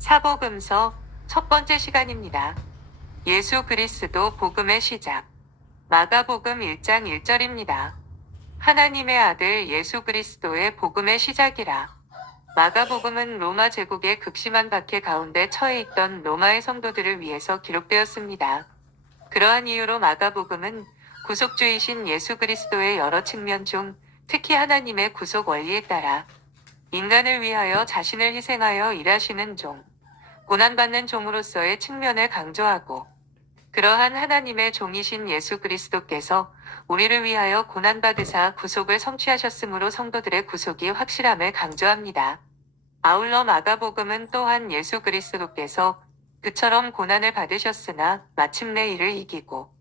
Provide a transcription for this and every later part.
사복음서 첫 번째 시간입니다. 예수 그리스도 복음의 시작. 마가복음 1장 1절입니다. 하나님의 아들 예수 그리스도의 복음의 시작이라. 마가복음은 로마 제국의 극심한 박해 가운데 처해 있던 로마의 성도들을 위해서 기록되었습니다. 그러한 이유로 마가복음은 구속주이신 예수 그리스도의 여러 측면 중 특히 하나님의 구속 원리에 따라 인간을 위하여 자신을 희생하여 일하시는 종, 고난받는 종으로서의 측면을 강조하고, 그러한 하나님의 종이신 예수 그리스도께서 우리를 위하여 고난받으사 구속을 성취하셨으므로 성도들의 구속이 확실함을 강조합니다. 아울러 마가복음은 또한 예수 그리스도께서 그처럼 고난을 받으셨으나 마침내 이를 이기고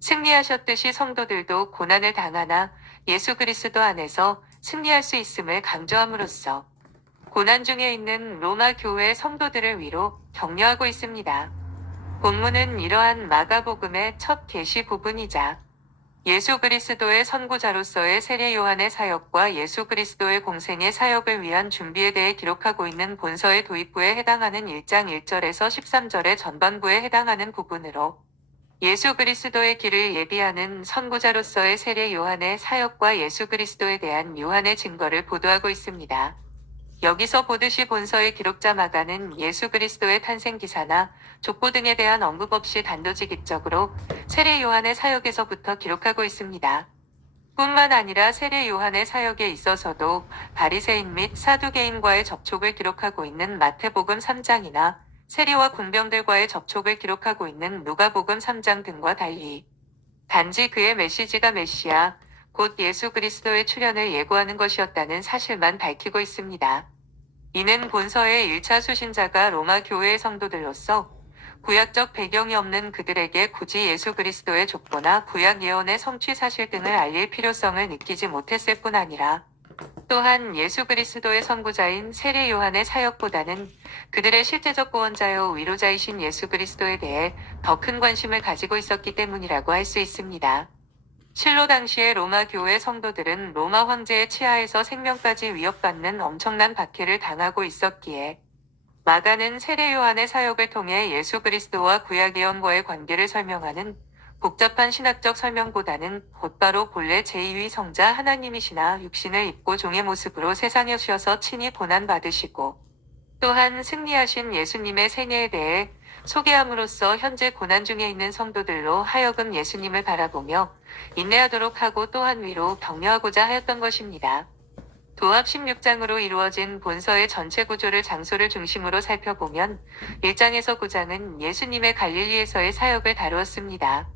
승리하셨듯이 성도들도 고난을 당하나 예수 그리스도 안에서 승리할 수 있음을 강조함으로써 고난 중에 있는 로마 교회 성도들을 위로 격려하고 있습니다. 본문은 이러한 마가복음의 첫 계시 부분이자 예수 그리스도의 선구자로서의 세례 요한의 사역과 예수 그리스도의 공생의 사역을 위한 준비에 대해 기록하고 있는 본서의 도입부에 해당하는 1장 1절에서 13절의 전반부에 해당하는 부분으로 예수 그리스도의 길을 예비하는 선구자로서의 세례 요한의 사역과 예수 그리스도에 대한 요한의 증거를 보도하고 있습니다. 여기서 보듯이 본서의 기록자 마가는 예수 그리스도의 탄생 기사나 족보 등에 대한 언급 없이 단도직입적으로 세례 요한의 사역에서부터 기록하고 있습니다. 뿐만 아니라 세례 요한의 사역에 있어서도 바리새인 및 사두개인과의 접촉을 기록하고 있는 마태복음 3장이나 세리와 군병들과의 접촉을 기록하고 있는 누가복음 3장 등과 달리 단지 그의 메시지가 메시아, 곧 예수 그리스도의 출현을 예고하는 것이었다는 사실만 밝히고 있습니다. 이는 본서의 1차 수신자가 로마 교회의 성도들로서 구약적 배경이 없는 그들에게 굳이 예수 그리스도의 족보나 구약 예언의 성취 사실 등을 알릴 필요성을 느끼지 못했을 뿐 아니라 또한 예수 그리스도의 선구자인 세례 요한의 사역보다는 그들의 실제적 구원자요 위로자이신 예수 그리스도에 대해 더 큰 관심을 가지고 있었기 때문이라고 할 수 있습니다. 실로 당시의 로마 교회 성도들은 로마 황제의 치하에서 생명까지 위협받는 엄청난 박해를 당하고 있었기에 마가는 세례 요한의 사역을 통해 예수 그리스도와 구약 예언과의 관계를 설명하는 복잡한 신학적 설명보다는 곧바로 본래 제2위 성자 하나님이시나 육신을 입고 종의 모습으로 세상에 오셔서 친히 고난받으시고 또한 승리하신 예수님의 생애에 대해 소개함으로써 현재 고난 중에 있는 성도들로 하여금 예수님을 바라보며 인내하도록 하고 또한 위로 격려하고자 하였던 것입니다. 도합 16장으로 이루어진 본서의 전체 구조를 장소를 중심으로 살펴보면 1장에서 9장은 예수님의 갈릴리에서의 사역을 다루었습니다.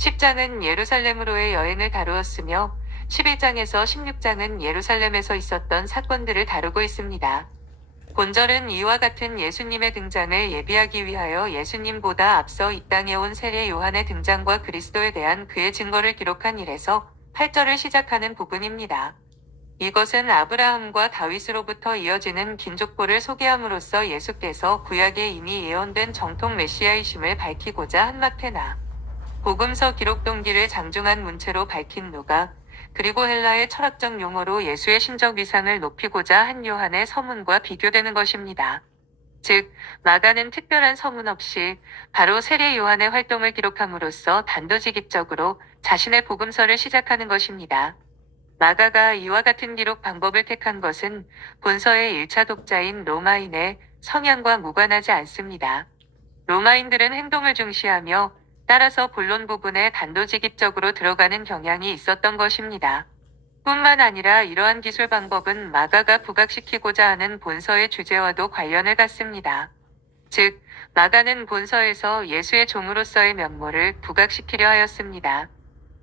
10장은 예루살렘으로의 여행을 다루었으며 11장에서 16장은 예루살렘에서 있었던 사건들을 다루고 있습니다. 본절은 이와 같은 예수님의 등장을 예비하기 위하여 예수님보다 앞서 이 땅에 온 세례 요한의 등장과 그리스도에 대한 그의 증거를 기록한 1에서 8절을 시작하는 부분입니다. 이것은 아브라함과 다윗으로부터 이어지는 긴 족보를 소개함으로써 예수께서 구약에 이미 예언된 정통 메시아이심을 밝히고자 한 마태나 복음서 기록 동기를 장중한 문체로 밝힌 누가, 그리고 헬라의 철학적 용어로 예수의 신적 위상을 높이고자 한 요한의 서문과 비교되는 것입니다. 즉, 마가는 특별한 서문 없이 바로 세례 요한의 활동을 기록함으로써 단도직입적으로 자신의 복음서를 시작하는 것입니다. 마가가 이와 같은 기록 방법을 택한 것은 본서의 1차 독자인 로마인의 성향과 무관하지 않습니다. 로마인들은 행동을 중시하며 따라서 본론 부분에 단도직입적으로 들어가는 경향이 있었던 것입니다. 뿐만 아니라 이러한 기술 방법은 마가가 부각시키고자 하는 본서의 주제와도 관련을 갖습니다. 즉, 마가는 본서에서 예수의 종으로서의 면모를 부각시키려 하였습니다.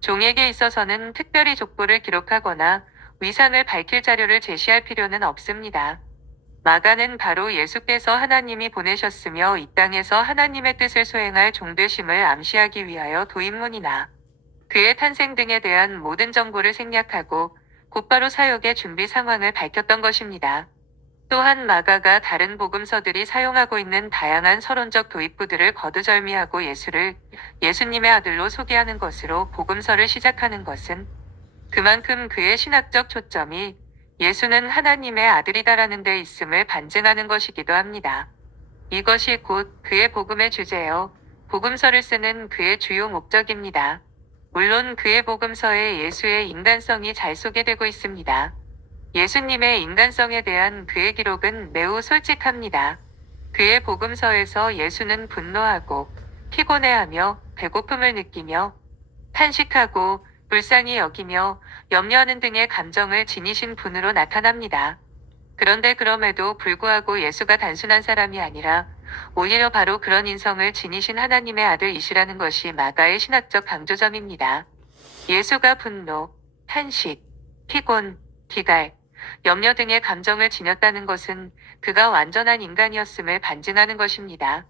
종에게 있어서는 특별히 족보를 기록하거나 위상을 밝힐 자료를 제시할 필요는 없습니다. 마가는 바로 예수께서 하나님이 보내셨으며 이 땅에서 하나님의 뜻을 수행할 종되심을 암시하기 위하여 도입문이나 그의 탄생 등에 대한 모든 정보를 생략하고 곧바로 사역의 준비 상황을 밝혔던 것입니다. 또한 마가가 다른 복음서들이 사용하고 있는 다양한 서론적 도입부들을 거두절미하고 예수를 예수님의 아들로 소개하는 것으로 복음서를 시작하는 것은 그만큼 그의 신학적 초점이 예수는 하나님의 아들이다라는 데 있음을 반증하는 것이기도 합니다. 이것이 곧 그의 복음의 주제요. 복음서를 쓰는 그의 주요 목적입니다. 물론 그의 복음서에 예수의 인간성이 잘 소개되고 있습니다. 예수님의 인간성에 대한 그의 기록은 매우 솔직합니다. 그의 복음서에서 예수는 분노하고 피곤해하며 배고픔을 느끼며 탄식하고 불쌍히 여기며 염려하는 등의 감정을 지니신 분으로 나타납니다. 그런데 그럼에도 불구하고 예수가 단순한 사람이 아니라 오히려 바로 그런 인성을 지니신 하나님의 아들이시라는 것이 마가의 신학적 강조점입니다. 예수가 분노, 탄식, 피곤, 기갈, 염려 등의 감정을 지녔다는 것은 그가 완전한 인간이었음을 반증하는 것입니다.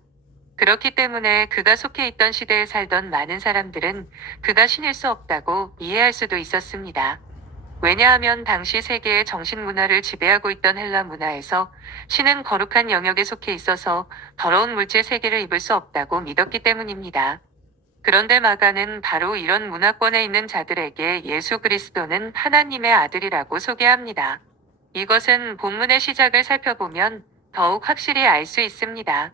그렇기 때문에 그가 속해 있던 시대에 살던 많은 사람들은 그가 신일 수 없다고 이해할 수도 있었습니다. 왜냐하면 당시 세계의 정신문화를 지배하고 있던 헬라 문화에서 신은 거룩한 영역에 속해 있어서 더러운 물질 세계를 입을 수 없다고 믿었기 때문입니다. 그런데 마가는 바로 이런 문화권에 있는 자들에게 예수 그리스도는 하나님의 아들이라고 소개합니다. 이것은 본문의 시작을 살펴보면 더욱 확실히 알 수 있습니다.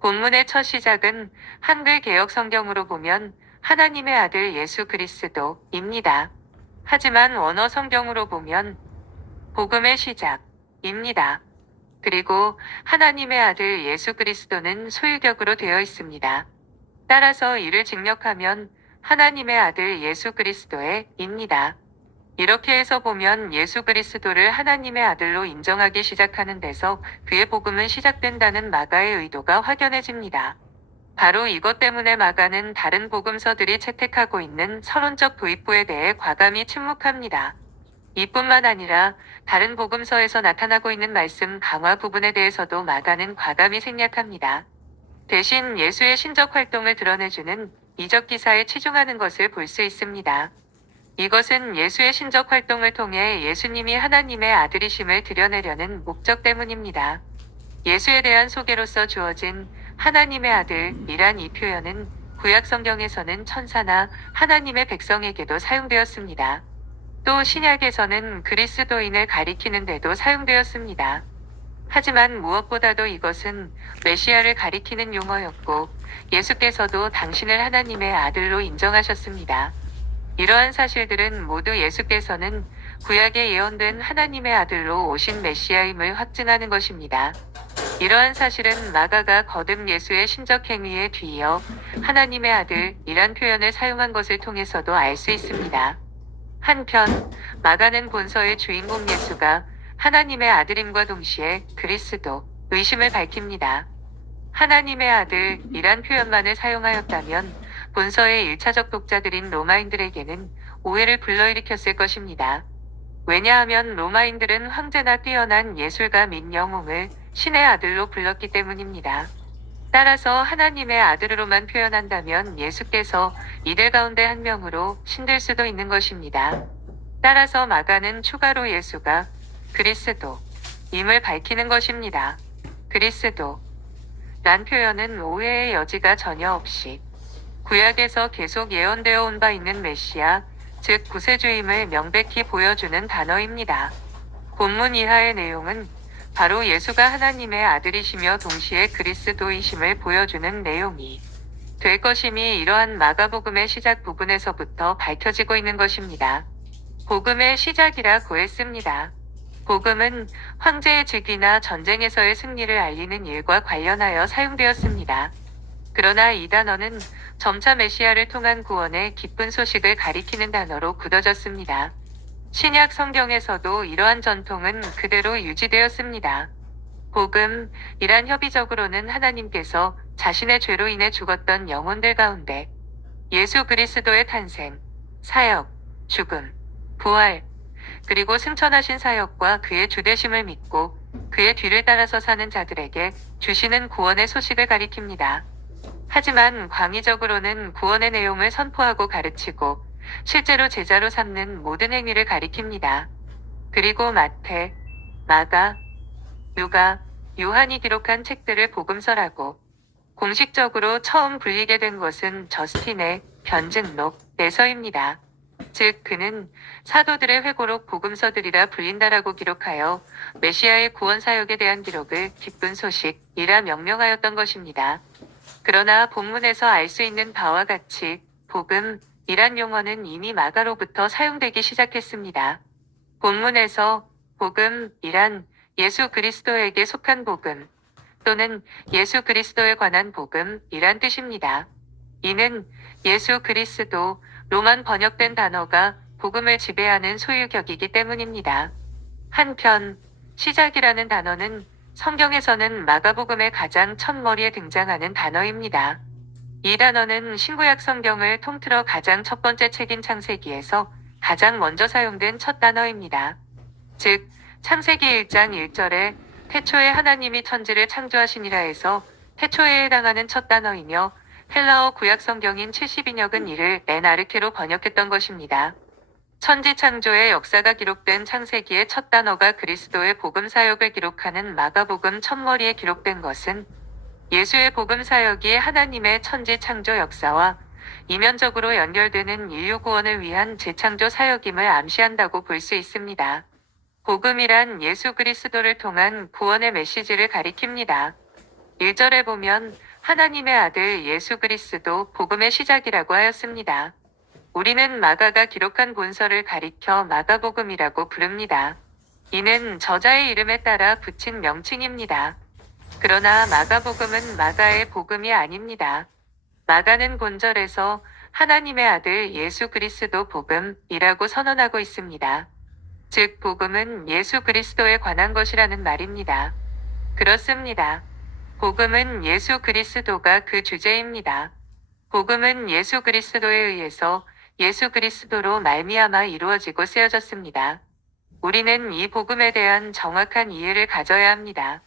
본문의 첫 시작은 한글 개역 성경으로 보면 하나님의 아들 예수 그리스도입니다. 하지만 원어 성경으로 보면 복음의 시작입니다. 그리고 하나님의 아들 예수 그리스도는 소유격으로 되어 있습니다. 따라서 이를 직역하면 하나님의 아들 예수 그리스도의입니다. 이렇게 해서 보면 예수 그리스도를 하나님의 아들로 인정하기 시작하는 데서 그의 복음은 시작된다는 마가의 의도가 확연해집니다. 바로 이것 때문에 마가는 다른 복음서들이 채택하고 있는 서론적 도입부에 대해 과감히 침묵합니다. 이뿐만 아니라 다른 복음서에서 나타나고 있는 말씀 강화 부분에 대해서도 마가는 과감히 생략합니다. 대신 예수의 신적 활동을 드러내주는 이적 기사에 치중하는 것을 볼 수 있습니다. 이것은 예수의 신적 활동을 통해 예수님이 하나님의 아들이심을 드러내려는 목적 때문입니다. 예수에 대한 소개로서 주어진 하나님의 아들이란 이 표현은 구약 성경에서는 천사나 하나님의 백성에게도 사용되었습니다. 또 신약에서는 그리스도인을 가리키는 데도 사용되었습니다. 하지만 무엇보다도 이것은 메시아를 가리키는 용어였고 예수께서도 당신을 하나님의 아들로 인정하셨습니다. 이러한 사실들은 모두 예수께서는 구약에 예언된 하나님의 아들로 오신 메시아임을 확증하는 것입니다. 이러한 사실은 마가가 거듭 예수의 신적 행위에 뒤이어 하나님의 아들이란 표현을 사용한 것을 통해서도 알 수 있습니다. 한편 마가는 본서의 주인공 예수가 하나님의 아들임과 동시에 그리스도, 의심을 밝힙니다. 하나님의 아들이란 표현만을 사용하였다면 본서의 1차적 독자들인 로마인들에게는 오해를 불러일으켰을 것입니다. 왜냐하면 로마인들은 황제나 뛰어난 예술가 및 영웅을 신의 아들로 불렀기 때문입니다. 따라서 하나님의 아들으로만 표현한다면 예수께서 이들 가운데 한 명으로 신될 수도 있는 것입니다. 따라서 마가는 추가로 예수가 그리스도임을 밝히는 것입니다. 그리스도 란 표현은 오해의 여지가 전혀 없이 구약에서 계속 예언되어 온 바 있는 메시아, 즉 구세주임을 명백히 보여주는 단어입니다. 본문 이하의 내용은 바로 예수가 하나님의 아들이시며 동시에 그리스도이심을 보여주는 내용이 될 것임이 이러한 마가복음의 시작 부분에서부터 밝혀지고 있는 것입니다. 복음의 시작이라고 했습니다. 복음은 황제의 즉위나 전쟁에서의 승리를 알리는 일과 관련하여 사용되었습니다. 그러나 이 단어는 점차 메시아를 통한 구원의 기쁜 소식을 가리키는 단어로 굳어졌습니다. 신약 성경에서도 이러한 전통은 그대로 유지되었습니다. 복음이란 협의적으로는 하나님께서 자신의 죄로 인해 죽었던 영혼들 가운데 예수 그리스도의 탄생, 사역, 죽음, 부활, 그리고 승천하신 사역과 그의 주되심을 믿고 그의 뒤를 따라서 사는 자들에게 주시는 구원의 소식을 가리킵니다. 하지만 광의적으로는 구원의 내용을 선포하고 가르치고 실제로 제자로 삼는 모든 행위를 가리킵니다. 그리고 마태, 마가, 누가, 요한이 기록한 책들을 복음서라고 공식적으로 처음 불리게 된 것은 저스틴의 변증록에서입니다. 즉 그는 사도들의 회고록 복음서들이라 불린다라고 기록하여 메시아의 구원 사역에 대한 기록을 기쁜 소식이라 명명하였던 것입니다. 그러나 본문에서 알 수 있는 바와 같이 복음이란 용어는 이미 마가로부터 사용되기 시작했습니다. 본문에서 복음이란 예수 그리스도에게 속한 복음 또는 예수 그리스도에 관한 복음이란 뜻입니다. 이는 예수 그리스도 로만 번역된 단어가 복음을 지배하는 소유격이기 때문입니다. 한편 시작이라는 단어는 성경에서는 마가복음의 가장 첫머리에 등장하는 단어입니다. 이 단어는 신구약 성경을 통틀어 가장 첫 번째 책인 창세기에서 가장 먼저 사용된 첫 단어입니다. 즉 창세기 1장 1절에 태초에 하나님이 천지를 창조하시니라 해서 태초에 해당하는 첫 단어이며 헬라어 구약 성경인 72역은 이를 엔아르케로 번역했던 것입니다. 천지 창조의 역사가 기록된 창세기의 첫 단어가 그리스도의 복음 사역을 기록하는 마가복음 첫머리에 기록된 것은 예수의 복음 사역이 하나님의 천지 창조 역사와 이면적으로 연결되는 인류 구원을 위한 재창조 사역임을 암시한다고 볼 수 있습니다. 복음이란 예수 그리스도를 통한 구원의 메시지를 가리킵니다. 1절에 보면 하나님의 아들 예수 그리스도 복음의 시작이라고 하였습니다. 우리는 마가가 기록한 본서를 가리켜 마가복음이라고 부릅니다. 이는 저자의 이름에 따라 붙인 명칭입니다. 그러나 마가복음은 마가의 복음이 아닙니다. 마가는 본절에서 하나님의 아들 예수 그리스도 복음이라고 선언하고 있습니다. 즉 복음은 예수 그리스도에 관한 것이라는 말입니다. 그렇습니다. 복음은 예수 그리스도가 그 주제입니다. 복음은 예수 그리스도에 의해서 예수 그리스도로 말미암아 이루어지고 쓰여졌습니다. 우리는 이 복음에 대한 정확한 이해를 가져야 합니다.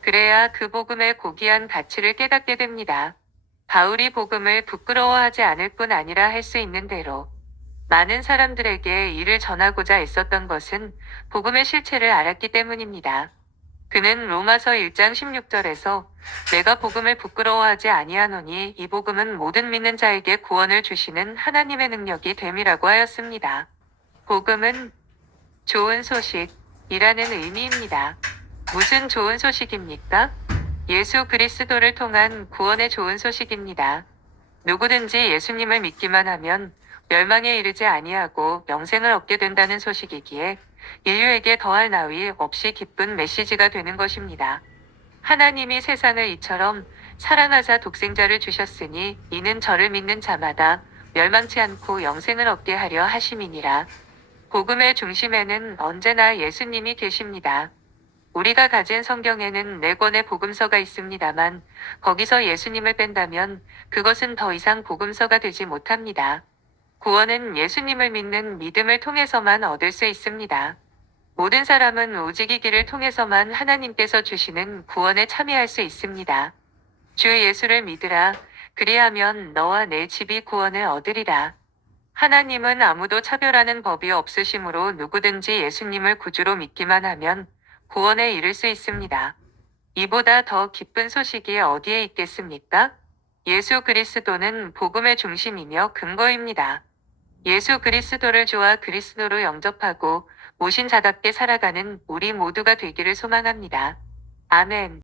그래야 그 복음의 고귀한 가치를 깨닫게 됩니다. 바울이 복음을 부끄러워하지 않을 뿐 아니라 할 수 있는 대로 많은 사람들에게 이를 전하고자 애썼던 것은 복음의 실체를 알았기 때문입니다. 그는 로마서 1장 16절에서 내가 복음을 부끄러워하지 아니하노니 이 복음은 모든 믿는 자에게 구원을 주시는 하나님의 능력이 됨이라고 하였습니다. 복음은 좋은 소식이라는 의미입니다. 무슨 좋은 소식입니까? 예수 그리스도를 통한 구원의 좋은 소식입니다. 누구든지 예수님을 믿기만 하면 멸망에 이르지 아니하고 영생을 얻게 된다는 소식이기에 인류에게 더할 나위 없이 기쁜 메시지가 되는 것입니다. 하나님이 세상을 이처럼 사랑하사 독생자를 주셨으니 이는 저를 믿는 자마다 멸망치 않고 영생을 얻게 하려 하심이니라. 복음의 중심에는 언제나 예수님이 계십니다. 우리가 가진 성경에는 4권의 복음서가 있습니다만 거기서 예수님을 뺀다면 그것은 더 이상 복음서가 되지 못합니다. 구원은 예수님을 믿는 믿음을 통해서만 얻을 수 있습니다. 모든 사람은 오직 이 길을 통해서만 하나님께서 주시는 구원에 참여할 수 있습니다. 주 예수를 믿으라. 그리하면 너와 내 집이 구원을 얻으리라. 하나님은 아무도 차별하는 법이 없으시므로 누구든지 예수님을 구주로 믿기만 하면 구원에 이를 수 있습니다. 이보다 더 기쁜 소식이 어디에 있겠습니까? 예수 그리스도는 복음의 중심이며 근거입니다. 예수 그리스도를 주와 그리스도로 영접하고 모신 자답게 살아가는 우리 모두가 되기를 소망합니다. 아멘.